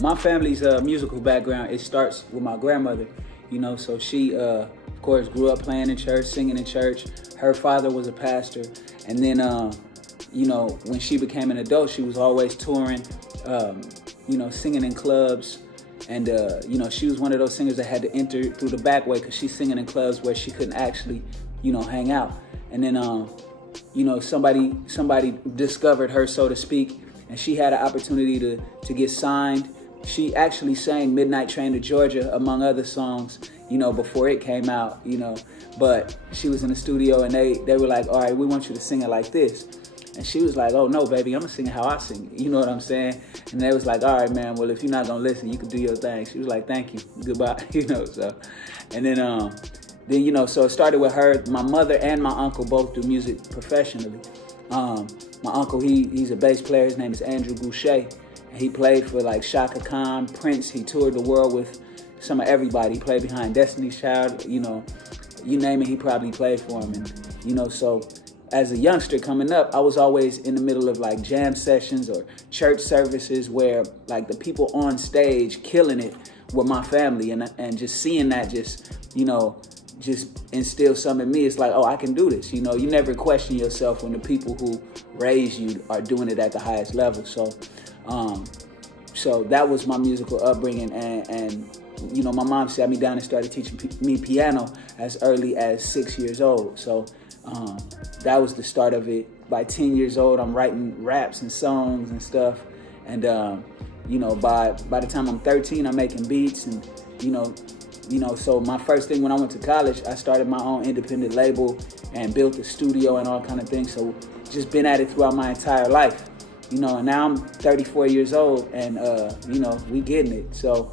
My family's musical background, it starts with my grandmother, so she, of course, grew up playing in church, singing in church. Her father was a pastor. And then, when she became an adult, she was always touring, singing in clubs. And, she was one of those singers that had to enter through the back way because she's singing in clubs where she couldn't actually, hang out. And then, somebody discovered her, so to speak, and she had an opportunity to get signed. She actually sang Midnight Train to Georgia, among other songs, before it came out, But she was in the studio and they were like, all right, we want you to sing it like this. And she was like, oh, no, baby, I'm going to sing it how I sing it. You know what I'm saying? And they was like, all right, man, well, if you're not going to listen, you can do your thing. She was like, thank you, goodbye, so. And then, so it started with her. My mother and my uncle both do music professionally. My uncle, he's a bass player. His name is Andrew Goucher. And he played for like Shaka Khan, Prince. He toured the world with some of everybody. He played behind Destiny's Child. You name it, he probably played for him. And, so as a youngster coming up, I was always in the middle of like jam sessions or church services where like the people on stage killing it were my family. And just seeing that just instill something in me. It's like, oh, I can do this. You never question yourself when the people who raised you are doing it at the highest level. So that was my musical upbringing. And my mom sat me down and started teaching me piano as early as 6 years old. So that was the start of it. By 10 years old, I'm writing raps and songs and stuff. And, by the time I'm 13, I'm making beats and, so my first thing when I went to college, I started my own independent label and built a studio and all kind of things. So just been at it throughout my entire life, and now I'm 34 years old and, we getting it. So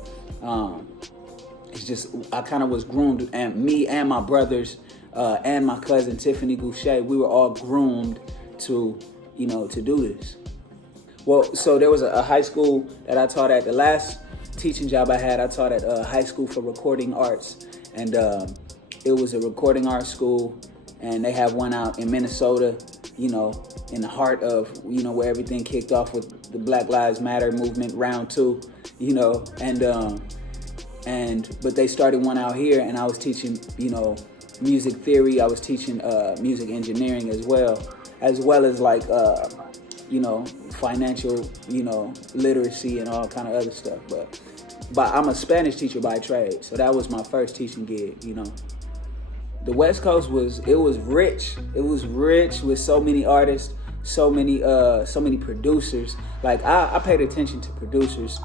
it's just, I kind of was groomed, and me and my brothers and my cousin Tiffany Goucher, we were all groomed to do this. Well, so there was a high school that I taught at. The last teaching job I had, I taught at a high school for recording arts, and it was a recording arts school, and they have one out in Minnesota, in the heart of, where everything kicked off with the Black Lives Matter movement, round 2, but they started one out here, and I was teaching, music theory. I was teaching music engineering as well as like, financial, literacy and all kind of other stuff. But I'm a Spanish teacher by trade, so that was my first teaching gig, The West Coast was rich. It was rich with so many artists, so many producers. Like I paid attention to producers.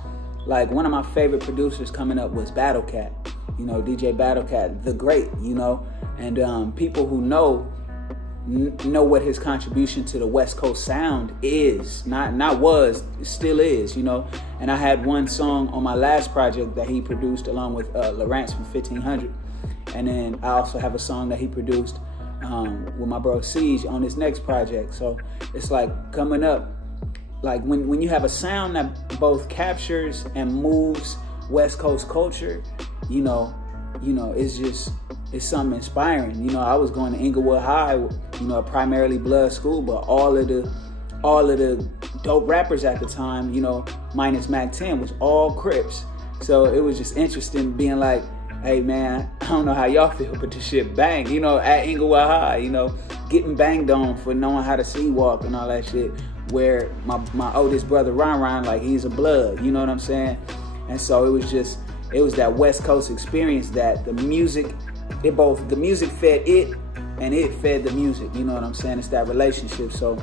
Like one of my favorite producers coming up was Battlecat, DJ Battlecat, the great, and people who know what his contribution to the West Coast sound is, not was, still is, And I had one song on my last project that he produced along with Lawrence from 1500. And then I also have a song that he produced with my bro Siege on this next project. So it's like coming up, like when you have a sound that both captures and moves West Coast culture, it's something inspiring. I was going to Inglewood High, a primarily blood school, but all of the dope rappers at the time, minus Mac 10, was all Crips. So it was just interesting being like, hey man, I don't know how y'all feel, but this shit bang, at Inglewood High, getting banged on for knowing how to sleepwalk and all that shit, where my oldest brother Ron, like he's a blood, you know what I'm saying? And so it was that West Coast experience that the music fed it and it fed the music, you know what I'm saying? It's that relationship. So,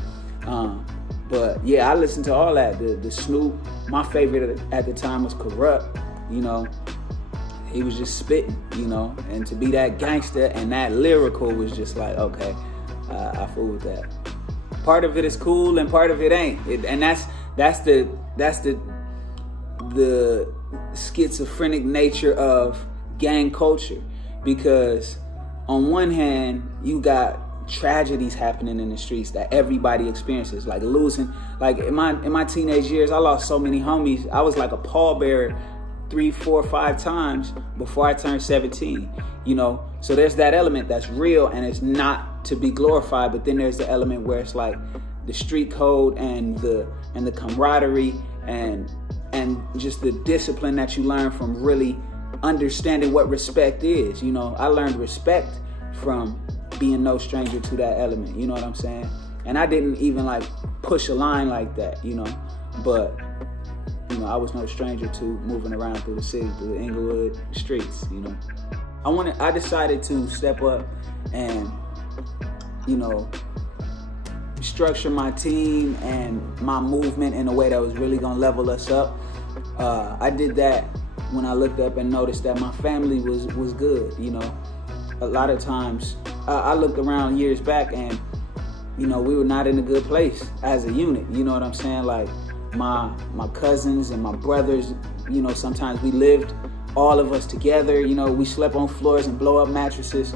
but yeah, I listened to all that. The Snoop, my favorite at the time was Corrupt, He was just spitting, and to be that gangster and that lyrical was just like, okay, I fool with that. Part of it is cool and part of it ain't. And that's the schizophrenic nature of gang culture, because on one hand you got tragedies happening in the streets that everybody experiences, like losing, like in my teenage years I lost so many homies. I was like a pallbearer 3, 4, 5 times before I turned 17, you know? So there's that element that's real and it's not to be glorified, but then there's the element where it's like the street code and the camaraderie and just the discipline that you learn from really understanding what respect is. You know, I learned respect from being no stranger to that element, you know what I'm saying? And I didn't even like push a line like that, you know, but you know, I was no stranger to moving around through the city, through the Inglewood streets, you know. I decided to step up and, you know, structure my team and my movement in a way that was really gonna level us up. I did that when I looked up and noticed that my family was good, you know. A lot of times, I looked around years back and, you know, we were not in a good place as a unit, you know what I'm saying? Like my cousins and my brothers, you know, sometimes we lived, all of us together, you know, we slept on floors and blow up mattresses.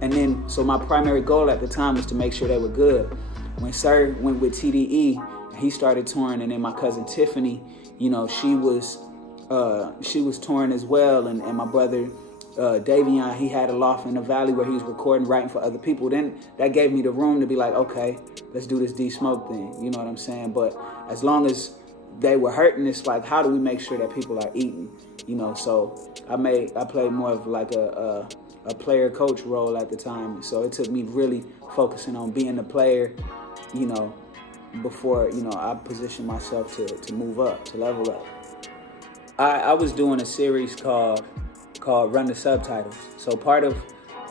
And then, so my primary goal at the time was to make sure they were good. When Sir went with TDE, he started touring, and then my cousin Tiffany, you know, she was touring as well, and my brother Davion, he had a loft in the valley where he was recording, writing for other people. Then that gave me the room to be like, okay, let's do this D-Smoke thing, you know what I'm saying? But as long as they were hurting, it's like, how do we make sure that people are eating, you know? So I played more of like a player coach role at the time. So it took me really focusing on being the player, you know, before, you know, I positioned myself to move up, to level up. I was doing a series called Run the Subtitles. So part of,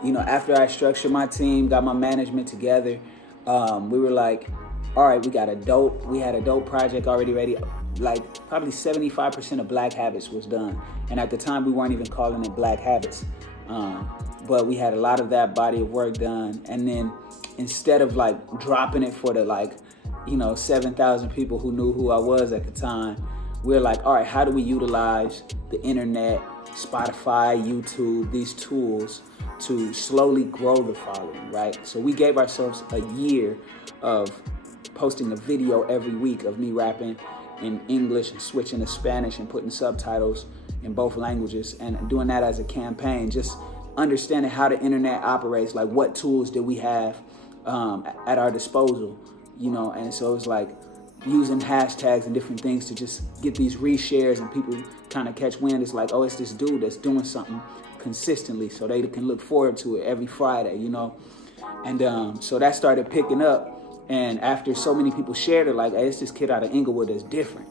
you know, after I structured my team, got my management together, we were like, all right, we had a dope project already ready. Like probably 75% of Black Habits was done. And at the time we weren't even calling it Black Habits. But we had a lot of that body of work done. And then instead of like dropping it for the like, you know, 7,000 people who knew who I was at the time, we're like, all right, how do we utilize the internet, Spotify, YouTube, these tools to slowly grow the following, right? So we gave ourselves a year of posting a video every week of me rapping in English and switching to Spanish and putting subtitles in both languages and doing that as a campaign, just understanding how the internet operates, like what tools did we have at our disposal, you know? And so it's like using hashtags and different things to just get these reshares and people kind of catch wind. It's like, oh, it's this dude that's doing something consistently, so they can look forward to it every Friday, you know? And so that started picking up. And after so many people shared it, like, hey, it's this kid out of Inglewood that's different,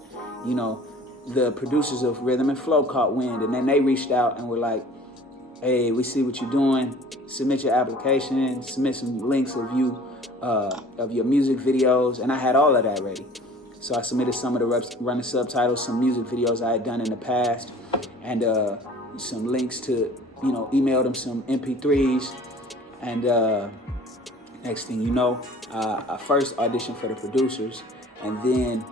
you know? The producers of Rhythm and Flow caught wind, and then they reached out and were like, hey, we see what you're doing. Submit your application, submit some links of your music videos, and I had all of that ready. So I submitted some of the Run the Subtitles, some music videos I had done in the past, and some links to, you know, emailed them some MP3s, and next thing you know, I first auditioned for the producers, and then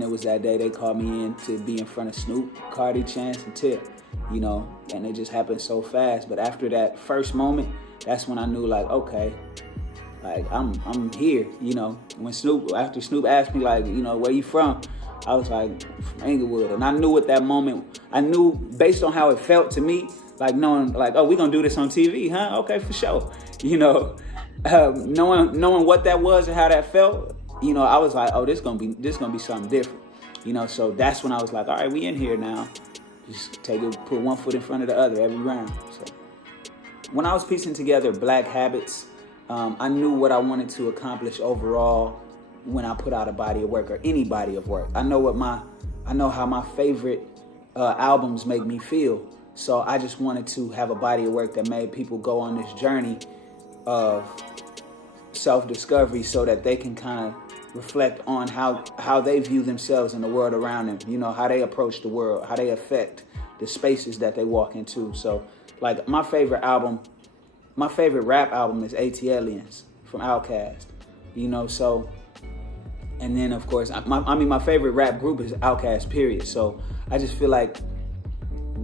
it was that day they called me in to be in front of Snoop, Cardi, Chance, and Tip, you know, and it just happened so fast. But after that first moment, that's when I knew, like, okay, like I'm here, you know. After Snoop asked me, like, you know, where you from? I was like, from Inglewood. And I knew at that moment, I knew based on how it felt to me, like knowing, like, oh, we're gonna do this on TV, huh? Okay, for sure. You know, knowing what that was and how that felt, you know, I was like, oh, this gonna be something different. You know, so that's when I was like, all right, we in here now. Just put one foot in front of the other every round. So when I was piecing together Black Habits, I knew what I wanted to accomplish overall when I put out a body of work or any body of work. I know how my favorite albums make me feel. So I just wanted to have a body of work that made people go on this journey of self-discovery so that they can kind of reflect on how they view themselves in the world around them, you know, how they approach the world, how they affect the spaces that they walk into. So like my favorite rap album is ATLiens from Outkast, you know, so, and then of course, my favorite rap group is Outkast, period. So I just feel like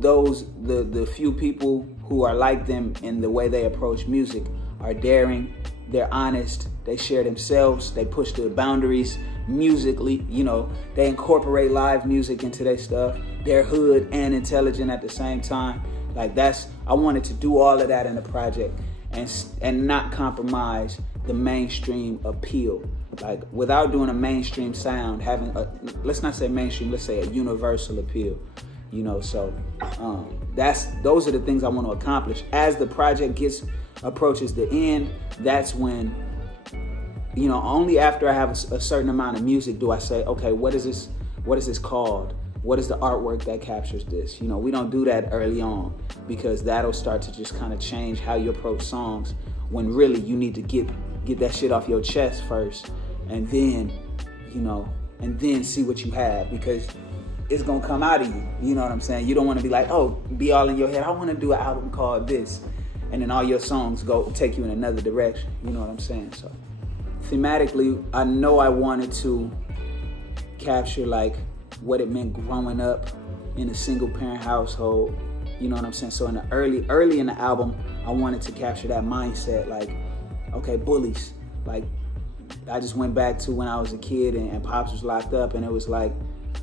the few people who are like them in the way they approach music are daring, they're honest, they share themselves, they push the boundaries musically, you know, they incorporate live music into their stuff. they're hood and intelligent at the same time. Like I wanted to do all of that in the project and not compromise the mainstream appeal. Like without doing a mainstream sound, having let's not say mainstream, let's say a universal appeal. So those are the things I want to accomplish. As the project approaches the end, that's when, only after I have a certain amount of music do I say, okay, what is this called? What is the artwork that captures this? We don't do that early on, because that'll start to just kind of change how you approach songs, when really you need to get that shit off your chest first, and then, and then see what you have, because it's gonna come out of you. You know what I'm saying? You don't want to be like, be all in your head. I want to do an album called this, and then all your songs take you in another direction. You know what I'm saying? So thematically, I know I wanted to capture like what it meant growing up in a single parent household. You know what I'm saying? So in the early in the album, I wanted to capture that mindset, like, okay, bullies. Like, I just went back to when I was a kid and Pops was locked up, and it was like,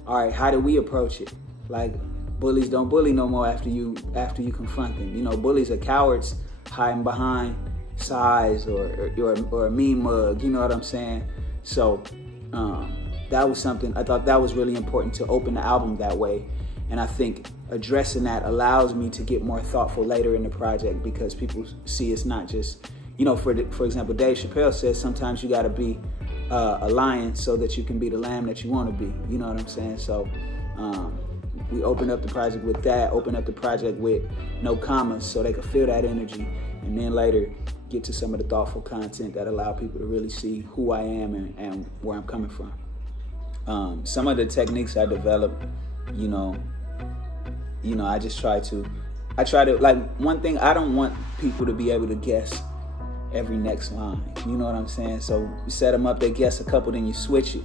all right, how do we approach it? Like, bullies don't bully no more after you confront them. Bullies are cowards hiding behind size or a mean mug. You know what I'm saying? So that was something I thought that was really important to open the album that way. And I think addressing that allows me to get more thoughtful later in the project, because people see it's not just, for example, Dave Chappelle says sometimes you got to be a lion so that you can be the lamb that you want to be. You know what I'm saying? So we open up the project with that, open up the project with no commas so they can feel that energy, and then later get to some of the thoughtful content that allow people to really see who I am and where I'm coming from. Some of the techniques I developed, I try to, like, one thing, I don't want people to be able to guess every next line. You know what I'm saying? So you set them up, they guess a couple, then you switch it.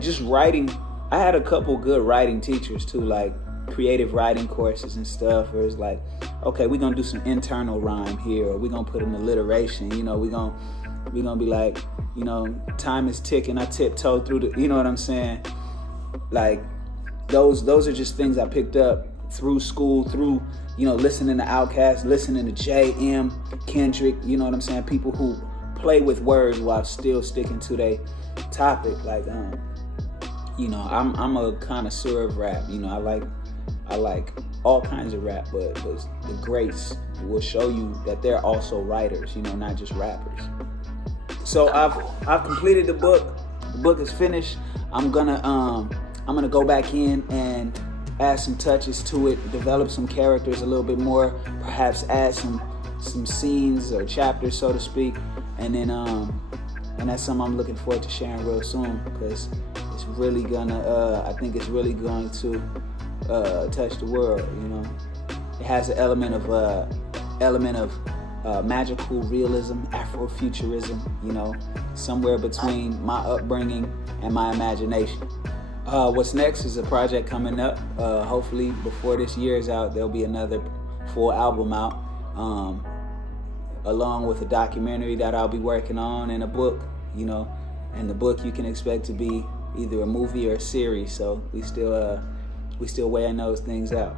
Just writing. I had a couple good writing teachers too, like creative writing courses and stuff, where it's like, okay, we're gonna do some internal rhyme here, or we're gonna put an alliteration. We're gonna be like, time is ticking, I tiptoe through the, you know what I'm saying? Like, those are just things I picked up through school, through, listening to Outkast, listening to J.M., Kendrick, you know what I'm saying? People who play with words while still sticking to their topic. Like, I'm a connoisseur of rap. I like all kinds of rap, but the greats will show you that they're also writers, not just rappers. So I've completed the book. The book is finished. I'm gonna go back in and add some touches to it, develop some characters a little bit more, perhaps add some scenes or chapters, so to speak, and then and that's something I'm looking forward to sharing real soon, because it's really gonna I think it's really going to touch the world. It has an element of magical realism, Afrofuturism, somewhere between my upbringing and my imagination. What's next is a project coming up. Hopefully before this year is out, there'll be another full album out, along with a documentary that I'll be working on, and a book, and the book you can expect to be either a movie or a series. So we still weighing those things out.